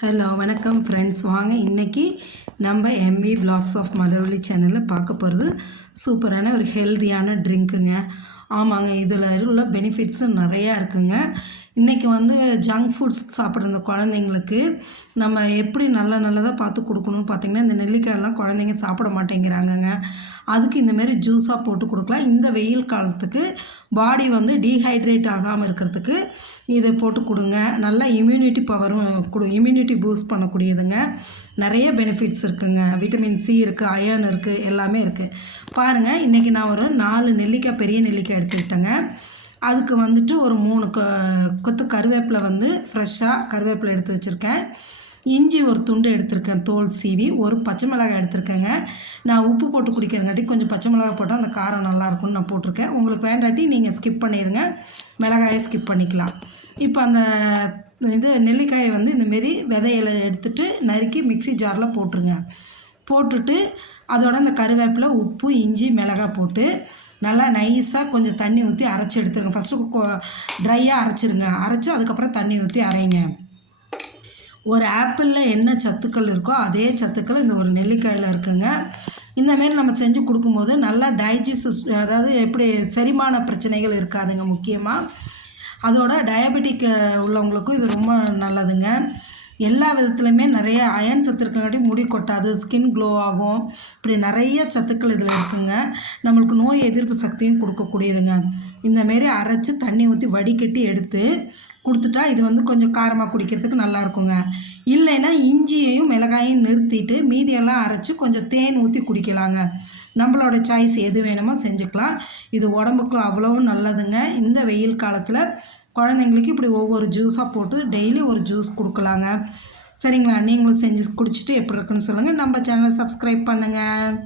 Hello வணக்கம் friends. வாங்க இன்றைக்கி நம்ம எம்வி விலாக்ஸ் ஆஃப் மதர்வழி சேனலில் பார்க்க போகிறது சூப்பரான ஒரு ஹெல்த்தியான ட்ரிங்க்குங்க. ஆமாங்க, இதில் உள்ள பெனிஃபிட்ஸு நிறையா இருக்குங்க. இன்றைக்கி ஜங்க் ஃபுட்ஸ் சாப்பிட்ற இந்த குழந்தைங்களுக்கு நம்ம எப்படி நல்லதாக பார்த்து கொடுக்கணும்னு பார்த்திங்கன்னா, இந்த நெல்லிக்காயெல்லாம் குழந்தைங்க சாப்பிட மாட்டேங்கிறாங்கங்க. அதுக்கு இந்தமாரி ஜூஸாக போட்டு கொடுக்கலாம். இந்த வெயில் காலத்துக்கு பாடி டீஹைட்ரேட் ஆகாமல் இருக்கிறதுக்கு இதை போட்டு கொடுங்க. நல்லா இம்யூனிட்டி பவரும் இம்யூனிட்டி பூஸ்ட் பண்ணக்கூடியதுங்க. நிறைய பெனிஃபிட்ஸ் இருக்குதுங்க. விட்டமின் சி இருக்குது, அயர்ன் இருக்குது, எல்லாமே இருக்குது. பாருங்கள், இன்றைக்கி நான் ஒரு 4 நெல்லிக்காய், பெரிய நெல்லிக்காய் எடுத்துக்கிட்டேங்க. அதுக்கு ஒரு 3 கொத்து கருவேப்பிலை ஃப்ரெஷ்ஷாக கருவேப்பிலை எடுத்து வச்சுருக்கேன். இஞ்சி ஒரு துண்டு எடுத்திருக்கேன், தோல் சீவி. ஒரு பச்சை மிளகாய் எடுத்திருக்கேங்க. நான் உப்பு போட்டு குடிக்கிறங்காட்டி கொஞ்சம் பச்சை மிளகாய் போட்டால் அந்த காரம் நல்லாயிருக்கும்னு நான் போட்டிருக்கேன். உங்களுக்கு வேண்டாட்டி நீங்கள் ஸ்கிப் பண்ணிடுங்க, மிளகாயை ஸ்கிப் பண்ணிக்கலாம். இப்போ அந்த நெல்லிக்காயை இந்தமாரி விதையில எடுத்துகிட்டு நறுக்கி மிக்ஸி ஜாரில் போட்டுருங்க. போட்டுட்டு அதோட அந்த கருவேப்பிலை, உப்பு, இஞ்சி, மிளகாய் போட்டு நல்லா நைஸாக கொஞ்சம் தண்ணி ஊற்றி அரைச்சி எடுத்துருங்க. ஃபஸ்ட்டு ட்ரையாக அரைச்சிருங்க. அரைச்சி அதுக்கப்புறம் தண்ணி ஊற்றி அரைங்க. ஒரு ஆப்பிளில் என்ன சத்துக்கள் இருக்கோ அதே சத்துக்கள் இந்த ஒரு நெல்லிக்காயில் இருக்குங்க. இந்தமாரி நம்ம செஞ்சு கொடுக்கும்போது நல்லா அதாவது எப்படி செரிமான பிரச்சனைகள் இருக்காதுங்க. முக்கியமாக அதோட டயபெட்டிக் உள்ளவங்களுக்கும் இது ரொம்ப நல்லதுங்க. எல்லா விதத்துலையுமே நிறைய அயன் சத்து இருக்கங்காட்டி முடி கொட்டாது, ஸ்கின் க்ளோ ஆகும். இப்படி நிறைய சத்துக்கள் இதில் இருக்குங்க. நம்மளுக்கு நோய் எதிர்ப்பு சக்தியும் கொடுக்கக்கூடியதுங்க. இந்தமாரி அரைச்சி தண்ணி ஊற்றி வடிகட்டி எடுத்து கொடுத்துட்டா இது கொஞ்சம் காரமாக குடிக்கிறதுக்கு நல்லாயிருக்குங்க. இல்லைன்னா இஞ்சியையும் மிளகாயும் நிறுத்திட்டு மீதியெல்லாம் அரைச்சி கொஞ்சம் தேன் ஊற்றி குடிக்கலாங்க. நம்மளோட சாய்ஸ் எது வேணுமோ செஞ்சுக்கலாம். இது உடம்புக்கு அவ்வளவும் நல்லதுங்க. இந்த வெயில் காலத்தில் குழந்தைங்களுக்கு இப்படி ஒவ்வொரு ஜூஸாக போட்டு டெய்லி ஒரு ஜூஸ் கொடுக்கலாங்க. சரிங்களா? நீங்களும் செஞ்சு குடிச்சிட்டு எப்படி இருக்குன்னு சொல்லுங்கள். நம்ம சேனலை சப்ஸ்கிரைப் பண்ணுங்கள்.